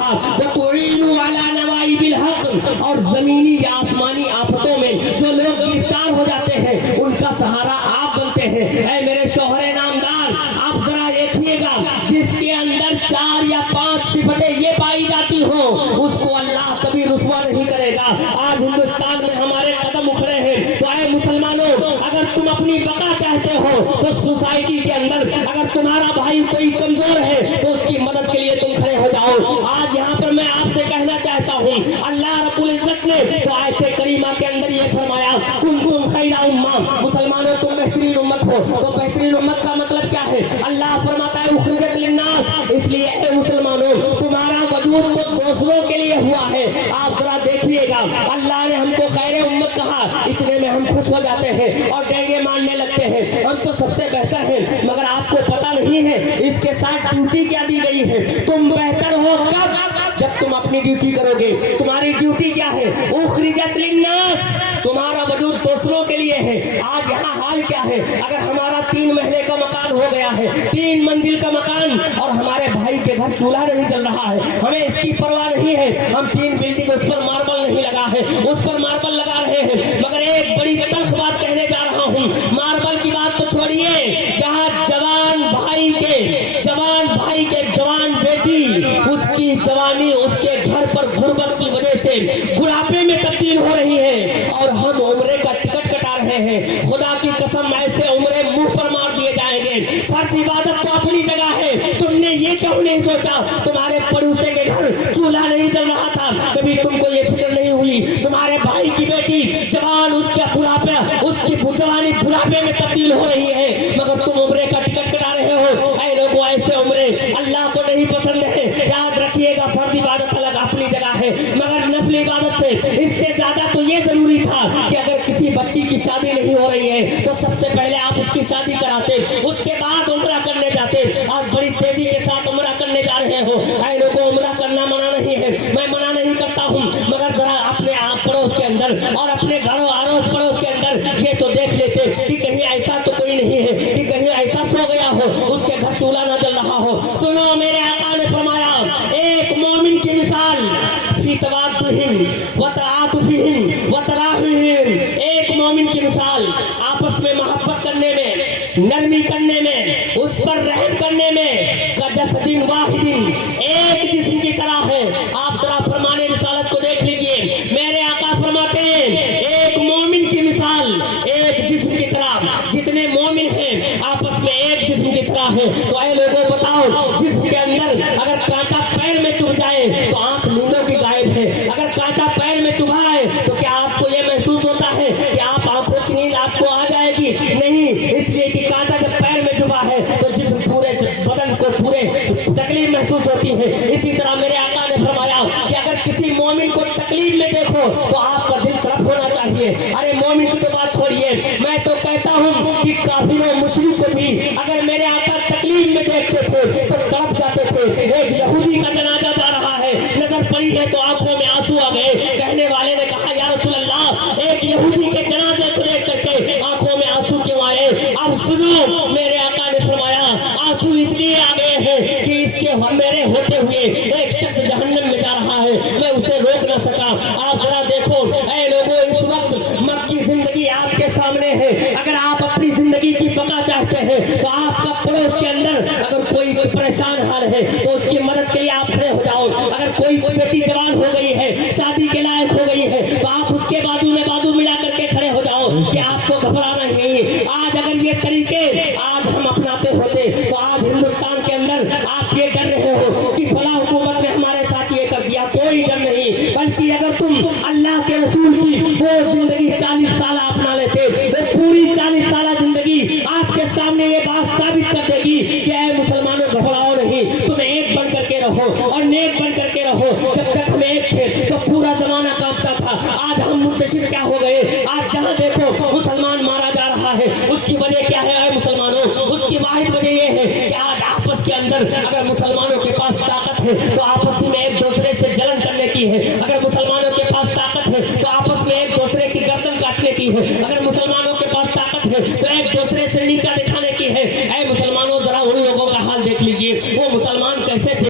کہا وَتُعِينُوا عَلَى نَوَائِبِ الْحَقِّ، اور زمینی یا آسمانی آفتوں میں جو لوگ گرفتار ہو جاتے ہیں ان کا سہارا آپ بنتے ہیں۔ اے میرے شوہر نامدار، آپ ذرا دیکھیے گا جس کے اندر 4 یا 5 صفتیں یہ پائی جاتی ہوں اس کو اللہ کبھی رسوا نہیں کرے گا۔ آج ہندوستان میں ہمارے قدم اکھڑے ہیں، تو اے مسلمانوں، اگر تم اپنی بقا چاہتے ہو تو سوسائٹی کے اندر اگر تمہارا بھائی کوئی کمزور ہے تو اس کی مدد کے لیے تم کھڑے ہو جاؤ۔ آج یہاں پر میں آپ سے کہنا چاہتا ہوں، اللہ رب العزت نے تو آیت کریمہ کے اندر یہ فرمایا کنتم خیر امہ، مسلمانوں تم بہترین امت ہو۔ تو بہترین امت کا مطلب کیا ہے؟ اللہ فرماتا ہے اخرجت للناس، اس لیے اے مسلمانوں تمہارا وجود تو دوسروں کے لیے ہوا ہے۔ آپ ذرا دیکھیے گا، اللہ نے ہم کو خیر امت کہا، اتنے میں ہم خوش ہو جاتے ہیں اور ڈینگے ماننے لگتے ہیں ہم تو سب سے بہتر ہیں، مگر آپ کو پتہ نہیں ہے اس کے ساتھ ڈیوٹی کیا دی گئی ہے۔ تم بہتر ہو کب؟ جب تم اپنی ڈیوٹی کرو گے۔ تمہاری ڈیوٹی کیا ہے؟ اخرجت للناس، تمہارا وجود دوسروں کے لیے ہے۔ آج یہاں حال کیا ہے؟ اگر ہمارا 3 محلے کا مکان ہو گیا ہے، 3 منزل کا مکان، اور ہمارے بھائی کے گھر چولہا نہیں جل رہا ہے، ہمیں اس کی پرواہ نہیں ہے، ہم 3 بلڈنگ اس پر ماربل نہیں لگا ہے، اس پر ماربل لگا رہے ہیں، مگر ایک بڑی تلخ بات کہنے جا رہا ہوں، ماربل کی بات تو چھوڑیے، یہاں جوان بھائی کے جوان بیٹی، اس کی جوانی اس کے گھر پر غربت کی وجہ سے بڑھاپے میں تبدیل ہو رہی ہے، اور ہم عمرے کا ٹکٹ کٹا رہے ہیں۔ خدا کی قسم ایسے عمرے منہ پر مار دیے جائیں گے۔ فرض عبادت تو اپنی جگہ ہے، تم نے یہ کیوں نہیں سوچا تمہارے پڑوسی کے گھر چولہا نہیں جل رہا تھا، کبھی تم کو یہ فکر نہیں ہوئی تمہارے بھائی کی بیٹی جوان، اس کا بڑھاپا، اس کی جوانی بڑھاپے میں تبدیل ہو رہی ہے، مگر تم عمرے کا ٹکٹ کٹا رہے ہو۔ اے لوگوں، ایسے عمرے اللہ کو نہیں پسند ہے۔ یاد رکھیے گا، فرض عبادت الگ اپنی جگہ ہے، مگر نفل عبادت سے اس سے زیادہ تو یہ ضروری تھا کہ اگر کسی بچی کی شادی نہیں ہو رہی ہے تو سب سے پہلے آپ اس کی شادی کراتے، اس کے بعد عمرہ کرنے جاتے۔ آج بڑی تیزی کے ساتھ عمرہ کرنے جا رہے ہو۔ اے لوگوں، عمرہ کرنا منع نہیں ہے، میں منع نہیں کرتا ہوں، مگر ذرا اپنے آپ پڑوس کے اندر اور اپنے گھروں آروس پڑوس کے اندر یہ تو دیکھ لیتے کہ کہیں ایسا تو کوئی نہیں ہے کہ کہیں ایسا سو گیا ہو اس کے گھر چولہا نہ جل رہا ہو۔ سنو، میرے آقا نے فرمایا ایک مومن کی مثال فی توادہم وتعاطفہم وتراحمہم، ایک مومن کی مثال آپس میں محبت کرنے میں، نرمی کرنے میں، اس پر رحم کرنے میں، کجسد واحد، ایک جسم کی طرح ہے۔ آپ ذرا فرمان رسالت کو دیکھ لیجئے، میرے آقا فرماتے ہیں ایک مومن کی مثال ایک جسم کی طرح، جتنے مومن ہیں آپس میں ایک جسم کی طرح ہے۔ تو اے لوگوں بتاؤ، جسم کے اندر اگر کانٹا پیر میں چبھ جائے تو آنکھ نیندوں کی غائب ہے، اگر کانٹا پیر میں چبھا ہے تو کیا آپ کو یہ محسوس ہوتا ہے کہ آپ آنکھوں کی نیند آپ کو آ جائے گی؟ نہیں، اس لیے کہ کانٹا جب پیر میں چبھا ہے تو جسم پورے بدن کو پورے تکلیف محسوس ہوتی ہے۔ اسی طرح میرے آقا نے فرمایا کہ اگر کسی مومن کو تکلیف میں دیکھو تو آپ کا دل تڑپ ہونا چاہیے۔ ارے مومن کی تو بات چھوڑیے، میں تو کہتا ہوں کہ کافروں مشرک کو بھی اگر میرے آقا تکلیف میں دیکھتے تھے تو تڑپ جاتے تھے۔ ایک یہودی کا جنازہ جا رہا ہے، نظر پڑی ہے تو آنکھوں میں آنسو آ گئے، کہنے والے نے کہا یا رسول اللہ، ایک یہودی کے جنازے کو دیکھ کر کے آنکھوں میں آنسو کیوں آئے؟ اب سنو، میرے آقا نے فرمایا آنسو اس لیے آ گئے ہیں کہ اس کے میرے ہوتے ہوئے ایک شخص جہنم میں جا رہا ہے، میں اسے روک نہ سکا۔ آپ ذرا دیکھو، اے لوگوں، اس وقت مکی زندگی آپ کے سامنے ہے، اگر آپ اپنی زندگی کی بقا چاہتے ہیں تو آپ کا پڑوس کے اندر اگر کوئی پریشان حال ہے تو اس کی مدد کے لیے آپ کھڑے ہو جاؤ۔ اگر کوئی بیٹی جوان ہو گئی ہے، شادی کے لائق ہو گئی ہے تو آپ اس کے بازو میں بازو ملا کر کے کھڑے ہو جاؤ کہ آپ کو گھبرانا نہیں۔ آج اگر یہ طریقے آج ہم اپناتے ہوتے تو آج ہندوستان کے اندر آپ یہ ڈر رہے ہو کہ فلاں حکومت نے ہمارے ساتھ یہ کر دیا، کوئی ڈر نہیں، بلکہ اگر تم اللہ کے رسول کی وہ زندگی 40 سالہ اپنا لیتے، وہ پوری 40 سالہ زندگی آپ کے سامنے یہ بات ثابت کر دے گی کہ اے مسلمانوں گھبراؤ نہیں، تم ایک بن کر کے رہو اور نیک بن کر کے رہو۔ جب تک ہم ایک تھے تو پورا زمانہ کانپتا تھا، آج ہم منتشر کیا ہو گئے؟ آج جہاں دیکھو مسلمان مارا جا رہا ہے، اس کی وجہ کیا ہے اے مسلمانوں؟ اس کی واحد وجہ یہ ہے کہ آج آپس کے اندر اگر مسلمانوں کے پاس طاقت ہے تو آپس